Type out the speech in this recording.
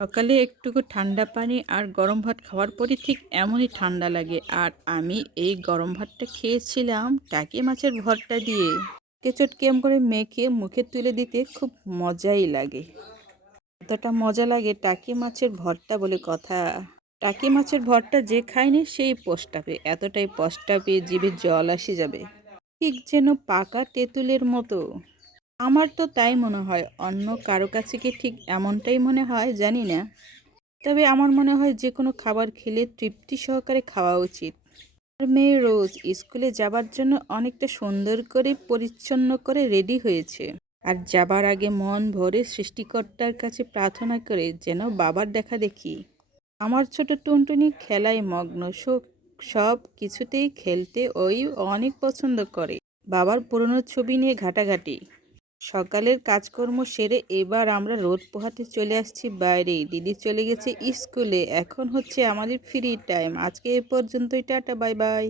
সকালে একটুকু ঠান্ডা পানি আর গরম ভাত খাওয়ার পরই ঠিক এমনই ঠান্ডা লাগে। আর আমি এই গরম ভাতটা খেয়েছিলাম টাকি মাছের ভর্তা দিয়ে। চটকে করে মেখে মুখে তুলে দিতে খুব মজাই লাগে। এতটা মজা লাগে টাকি মাছের ভর্তা বলে কথা। টাকি মাছের ভর্তা যে খায়নি সেই পস্তাবে, এতটাই পস্তাবে জিভে জল আসে যাবে। ঠিক যেন পাকা তেঁতুলের মতো। আমার তো তাই মনে হয়, অন্য কারো কাছে কি ঠিক এমনটাই মনে হয় জানি না। তবে আমার মনে হয় যে কোনো খাবার খেলে তৃপ্তি সহকারে খাওয়া উচিত। আর মেয়ে রোজ স্কুলে যাবার জন্য অনেকটা সুন্দর করে পরিচ্ছন্ন করে রেডি হয়েছে। আর যাবার আগে মন ভরে সৃষ্টিকর্তার কাছে প্রার্থনা করে যেন বাবার দেখা দেখি। আমার ছোট টুনটুনি খেলায় মগ্ন, সব কিছুতেই খেলতে ওই অনেক পছন্দ করে। বাবার পুরনো ছবি নিয়ে ঘাটাঘাটি। সকালের কাজকর্ম সেরে এবার আমরা রোদ পোহাতে চলে আসছি বাইরে। দিদি চলে গেছে স্কুলে, এখন হচ্ছে আমাদের ফ্রি টাইম। আজকে এ পর্যন্তই, টাটা, বাই বাই।